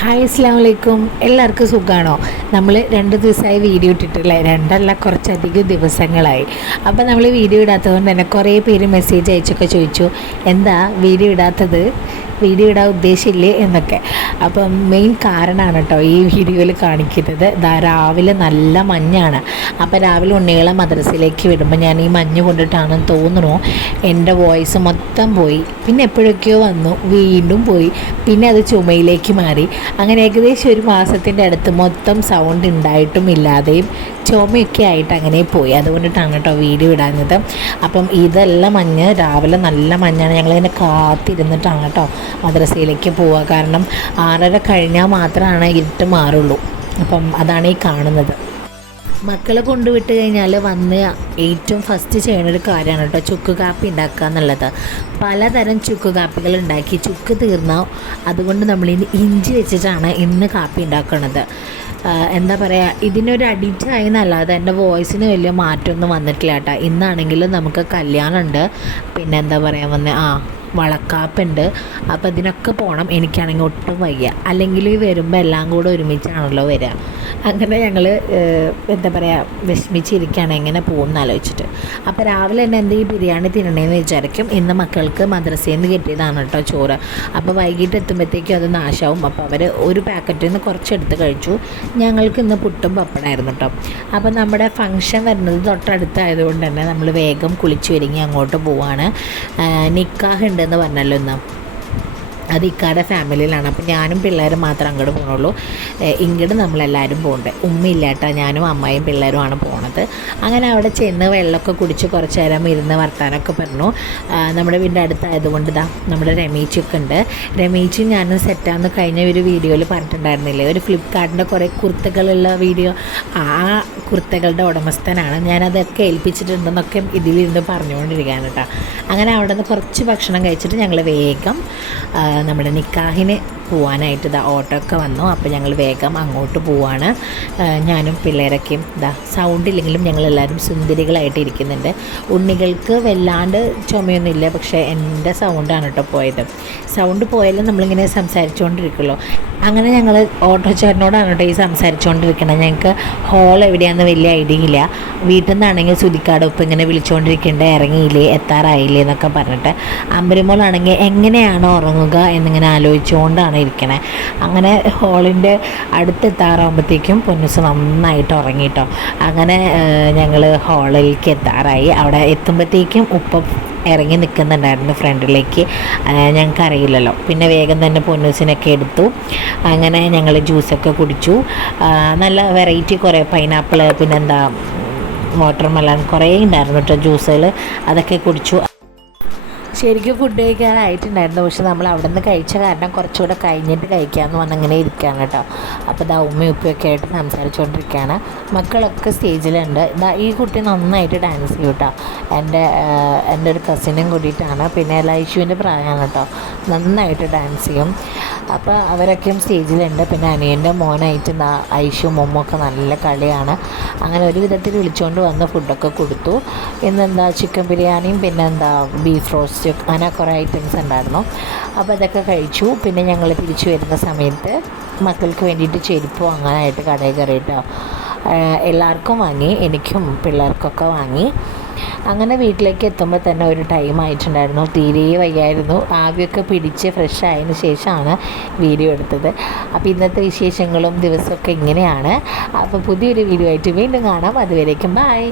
Hi അസ്ലാം വലൈക്കും എല്ലാവർക്കും സുഖമാണോ നമ്മൾ രണ്ട് ദിവസമായി വീഡിയോ ഇട്ടിട്ടില്ല. രണ്ടല്ല കുറച്ചധികം ദിവസങ്ങളായി. അപ്പോൾ നമ്മൾ വീഡിയോ ഇടാത്തത് കൊണ്ട് തന്നെ കുറേ പേര് മെസ്സേജ് അയച്ചൊക്കെ ചോദിച്ചു. എന്താ വീഡിയോ ഇടാത്തത്? വീഡിയോ ഇടാൻ ഉദ്ദേശമില്ലേ എന്നൊക്കെ. അപ്പം മെയിൻ കാരണമാണ് കേട്ടോ ഈ വീഡിയോയിൽ കാണിക്കുന്നത്. രാവിലെ നല്ല മഞ്ഞാണ്. അപ്പോൾ രാവിലെ ഉണ്ണികളെ മദ്രസയിലേക്ക് വിടുമ്പോൾ ഞാൻ ഈ മഞ്ഞ് കൊണ്ടിട്ടാണെന്ന് തോന്നുന്നു. എന്റെ വോയിസ് മൊത്തം പോയി. പിന്നെ എപ്പോഴൊക്കെയോ വന്നു. വീണ്ടും പോയി. പിന്നെ അത് ചുമയിലേക്ക് മാറി. അങ്ങനെ ഏകദേശം ഒരു മാസത്തിന്റെ അടുത്ത് മൊത്തം സൗണ്ട് ഉണ്ടായിട്ടും ഇല്ലാതെയും ചുമയൊക്കെ ആയിട്ട് അങ്ങനെ പോയി. അതുകൊണ്ടിട്ടാണ് കേട്ടോ വീഡിയോ ഇടാഞ്ഞത്. അപ്പം ഇതെല്ലാം മഞ്ഞ് രാവിലെ നല്ല മഞ്ഞാണ്. ഞങ്ങളിങ്ങനെ കാത്തിരുന്നിട്ടാണ് കേട്ടോ മദ്രസയിലേക്ക് പോവുക. കാരണം ആറര കഴിഞ്ഞാൽ മാത്രമാണ് ഇരുട്ട് മാറുള്ളൂ. അപ്പം അതാണ് ഈ കാണുന്നത്. മക്കളെ കൊണ്ടുവിട്ട് കഴിഞ്ഞാൽ വന്ന് ഏറ്റവും ഫസ്റ്റ് ചെയ്യുന്ന ഒരു കാര്യമാണ് കേട്ടോ ചുക്ക് കാപ്പി ഉണ്ടാക്കുക എന്നുള്ളത്. പലതരം ചുക്ക് കാപ്പികൾ ഉണ്ടാക്കി ചുക്ക് തീർന്നാൽ അതുകൊണ്ട് നമ്മൾ ഇന്ന് ഇഞ്ചി വെച്ചിട്ടാണ് ഇന്ന് കാപ്പി ഉണ്ടാക്കുന്നത്. എന്താ പറയുക ഇതിനൊരു അഡിക്റ്റ് ആയി എന്നല്ലാതെ എന്റെ വോയിസിന് വലിയ മാറ്റമൊന്നും വന്നിട്ടില്ല കേട്ടോ. ഇന്നാണെങ്കിൽ നമുക്ക് കല്യാണമുണ്ട്. പിന്നെ എന്താ പറയുക വന്ന് ആ വളക്കാപ്പുണ്ട്. അപ്പോൾ ഇതിനൊക്കെ പോകണം എനിക്കാണെങ്കിൽ ഒട്ടും വയ്യ. അല്ലെങ്കിൽ വരുമ്പോൾ എല്ലാം കൂടെ ഒരുമിച്ചാണല്ലോ വരിക അങ്ങനെ ഞങ്ങൾ എന്താ പറയുക വിഷമിച്ചിരിക്കുകയാണ് എങ്ങനെ പോകും ആലോചിച്ചിട്ട്. അപ്പോൾ രാവിലെ തന്നെ എന്ത് ഈ ബിരിയാണി തിന്നണേന്ന് വിചാരിക്കും. ഇന്ന് മക്കൾക്ക് മദ്രസയിൽ നിന്ന് കിട്ടിയതാണ് കേട്ടോ ചോറ്. അപ്പോൾ വൈകിട്ട് എത്തുമ്പോഴത്തേക്കും അത് നാശാവും. അപ്പോൾ അവർ ഒരു പാക്കറ്റിൽ നിന്ന് കുറച്ചെടുത്ത് കഴിച്ചു. ഞങ്ങൾക്ക് ഇന്ന് പുട്ടും പപ്പടായിരുന്നു കേട്ടോ അപ്പോൾ നമ്മുടെ ഫംഗ്ഷൻ വരുന്നത് തൊട്ടടുത്തായതുകൊണ്ട് തന്നെ നമ്മൾ വേഗം കുളിച്ചു ഒരുങ്ങി അങ്ങോട്ട് പോവാണ്. നിക്കാഹ് ഉണ്ടെന്ന് പറഞ്ഞല്ലോ ഇന്ന്. അത് ഇക്കാടെ ഫാമിലിയിലാണ്. അപ്പോൾ ഞാനും പിള്ളേരും മാത്രം അങ്ങോട്ട് പോകണുള്ളൂ ഇങ്ങോട്ട് നമ്മളെല്ലാവരും പോകണ്ടേ ഉമ്മയില്ലാട്ടാ ഞാനും അമ്മയും പിള്ളേരുമാണ് പോണത്. അങ്ങനെ അവിടെ ചെന്ന് വെള്ളമൊക്കെ കുടിച്ച് കുറച്ച് നേരം ഇരുന്ന് വർത്താനമൊക്കെ പറഞ്ഞു. നമ്മുടെ വീടിന്റെ അടുത്തായതുകൊണ്ട് ഇതാ നമ്മുടെ രമേച്ചൊക്കെ ഉണ്ട്. രമേച്ചും ഞാനും സെറ്റാന്ന് കഴിഞ്ഞ ഒരു വീഡിയോയിൽ പറഞ്ഞിട്ടുണ്ടായിരുന്നില്ലേ? ഒരു ഫ്ലിപ്കാർട്ടിന്റെ കുറേ കുർത്തകളുള്ള വീഡിയോ. ആ കുർത്തകളുടെ ഉടമസ്ഥനാണ്. ഞാനതൊക്കെ ഏൽപ്പിച്ചിട്ടുണ്ടെന്നൊക്കെ ഇതിലിരുന്ന് പറഞ്ഞുകൊണ്ടിരിക്കുകയാണ് കേട്ടോ. അങ്ങനെ അവിടെ നിന്ന് കുറച്ച് ഭക്ഷണം കഴിച്ചിട്ട് ഞങ്ങൾ വേഗം നമ്മുടെ നിക്കാഹിന് പോവാനായിട്ട് ഇതാ ഓട്ടോ ഒക്കെ വന്നു. അപ്പോൾ ഞങ്ങൾ വേഗം അങ്ങോട്ട് പോവാണ്. ഞാനും പിള്ളേരൊക്കെയും ഇതാ സൗണ്ട് ഇല്ലെങ്കിലും ഞങ്ങളെല്ലാവരും സുന്ദരികളായിട്ട് ഇരിക്കുന്നുണ്ട്. ഉണ്ണികൾക്ക് വല്ലാണ്ട് ചുമയൊന്നുമില്ല പക്ഷേ എന്റെ സൗണ്ടാണ് കേട്ടോ പോയത്. സൗണ്ട് പോയാലും നമ്മളിങ്ങനെ സംസാരിച്ചുകൊണ്ടിരിക്കുമല്ലോ. അങ്ങനെ ഞങ്ങൾ ഓട്ടോ ചേട്ടനോടാണ് കേട്ടോ ഈ സംസാരിച്ചുകൊണ്ടിരിക്കുന്നത് ഞങ്ങൾക്ക് ഹോൾ എവിടെയാണെന്ന് വലിയ ഐഡിയ ഇല്ല. വീട്ടിൽ നിന്നാണെങ്കിൽ സുതിക്കാട് ഉപ്പ് ഇങ്ങനെ വിളിച്ചുകൊണ്ടിരിക്കേണ്ട ഇറങ്ങിയില്ലേ എത്താറായില്ലേ എന്നൊക്കെ പറഞ്ഞിട്ട്. അമ്പരിമോളാണെങ്കിൽ എങ്ങനെയാണ് ഉറങ്ങുക എന്നിങ്ങനെ ആലോചിച്ചുകൊണ്ടാണ് ഇരിക്കണേ. അങ്ങനെ ഹോളിന്റെ അടുത്തെത്താറാകുമ്പോഴത്തേക്കും പൊന്നുസ് നന്നായിട്ട് ഉറങ്ങിയിട്ടോ അങ്ങനെ ഞങ്ങൾ ഹോളിലേക്ക് എത്താറായി. അവിടെ എത്തുമ്പോഴത്തേക്കും ഉപ്പ ഇറങ്ങി നിൽക്കുന്നുണ്ടായിരുന്നു ഫ്രണ്ടിലേക്ക്. ഞങ്ങൾക്ക് അറിയില്ലല്ലോ പിന്നെ വേഗം തന്നെ പൊന്നൂസിനൊക്കെ എടുത്തു. അങ്ങനെ ഞങ്ങൾ ജ്യൂസൊക്കെ കുടിച്ചു. നല്ല വെറൈറ്റി കുറേ പൈനാപ്പിൾ പിന്നെന്താ വാട്ടർ മെലൺ കുറേ ഉണ്ടായിരുന്നു കേട്ടോ ജ്യൂസുകൾ. അതൊക്കെ കുടിച്ചു. ശരിക്കും ഫുഡ് കഴിക്കാനായിട്ടുണ്ടായിരുന്നു. പക്ഷെ നമ്മൾ അവിടെ നിന്ന് കഴിച്ച കാരണം കുറച്ചുകൂടെ കഴിഞ്ഞിട്ട് കഴിക്കാമെന്ന് അങ്ങനെ ഇരിക്കുകയാണ് കേട്ടോ. അപ്പോൾ ഇതാ ഉമ്മയും ഉപ്പയൊക്കെ ആയിട്ട് സംസാരിച്ചുകൊണ്ടിരിക്കുകയാണ്. മക്കളൊക്കെ സ്റ്റേജിലുണ്ട്. ഇതാ ഈ കുട്ടി നന്നായിട്ട് ഡാൻസ് ചെയ്യും കേട്ടോ. എന്റെ എന്റെ ഒരു കസിനും കൂടിയിട്ടാണ്. പിന്നെ ലൈഷുവിന്റെ പ്രായമാണ് കേട്ടോ. നന്നായിട്ട് ഡാൻസ് ചെയ്യും. അപ്പോൾ അവരൊക്കെയും സ്റ്റേജിലുണ്ട്. പിന്നെ അനിയന്റെ മോനായിട്ട് ഐഷു മൊമ്മൊക്കെ നല്ല കളിയാണ്. അങ്ങനെ ഒരു വിധത്തിൽ വിളിച്ചുകൊണ്ട് വന്ന് ഫുഡൊക്കെ കൊടുത്തു. ഇന്നെന്താ ചിക്കൻ ബിരിയാണിയും പിന്നെന്താ ബീഫ് റോസ്റ്റ് അങ്ങനെ കുറേ ഐറ്റംസ് ഉണ്ടായിരുന്നു. അപ്പോൾ അതൊക്കെ കഴിച്ചു. പിന്നെ ഞങ്ങൾ തിരിച്ചു വരുന്ന സമയത്ത് മക്കൾക്ക് വേണ്ടിയിട്ട് ചെരുപ്പ് വാങ്ങാനായിട്ട് കടയിൽ കയറിയിട്ടോ. എല്ലാവർക്കും വാങ്ങി. എനിക്കും പിള്ളേർക്കൊക്കെ വാങ്ങി. അങ്ങനെ വീട്ടിലേക്ക് എത്തുമ്പോൾ തന്നെ ഒരു ടൈം ആയിട്ടുണ്ടായിരുന്നു. തീരെ വയ്യായിരുന്നു. ആവിയൊക്കെ പിടിച്ച് ഫ്രഷ് ആയതിനു ശേഷമാണ് വീഡിയോ എടുത്തത്. അപ്പോൾ ഇന്നത്തെ വിശേഷങ്ങളും ദിവസമൊക്കെ ഇങ്ങനെയാണ്. അപ്പോൾ പുതിയൊരു വീഡിയോ ആയിട്ട് വീണ്ടും കാണാം. അതുവരേക്കും ബൈ